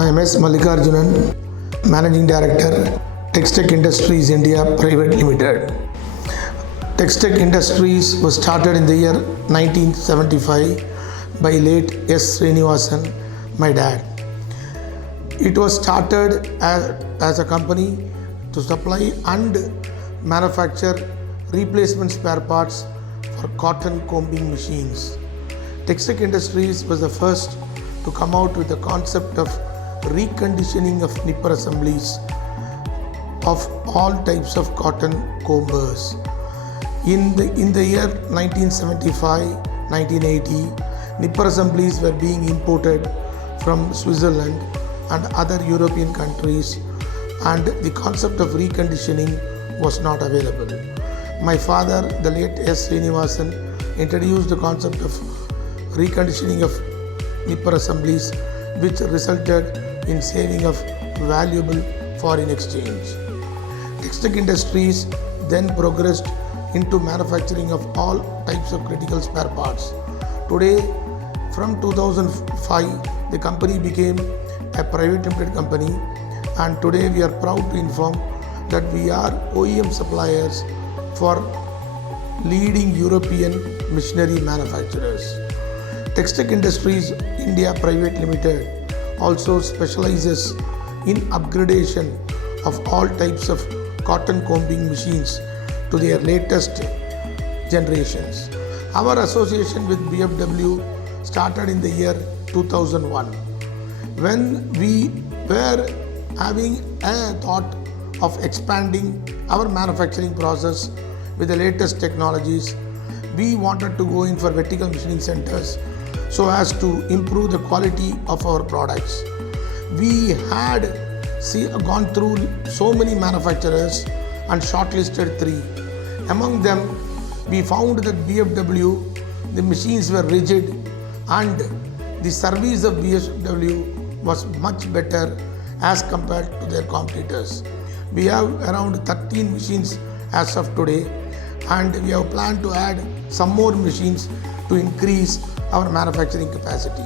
I am S. Mallikarjunan, Managing Director, Tex-Tech Industries India Private Limited. Tex-Tech Industries was started in the year 1975 by late S. Srinivasan, my dad. It was started as a company to supply and manufacture replacement spare parts for cotton combing machines. Tex-Tech Industries was the first to come out with the concept of reconditioning of nipper assemblies of all types of cotton combers. In the year 1975-1980, nipper assemblies were being imported from Switzerland and other European countries, and the concept of reconditioning was not available. My father, the late S. Srinivasan, introduced the concept of reconditioning of nipper assemblies, which resulted in saving of valuable foreign exchange. Tex-Tech Industries then progressed into manufacturing of all types of critical spare parts. Today, from 2005, the company became a private limited company, and today we are proud to inform that we are OEM suppliers for leading European machinery manufacturers. Tex-Tech Industries India Private Limited also specializes in upgradation of all types of cotton combing machines to their latest generations. Our association with BMW started in the year 2001, when we were having a thought of expanding our manufacturing process with the latest technologies. We wanted to go in for vertical machining centers so as to improve the quality of our products. We had gone through so many manufacturers and shortlisted 3. Among them, we found that BMW, the machines were rigid and the service of BMW was much better as compared to their competitors. We have around 13 machines as of today, and we have planned to add some more machines to increase our manufacturing capacity.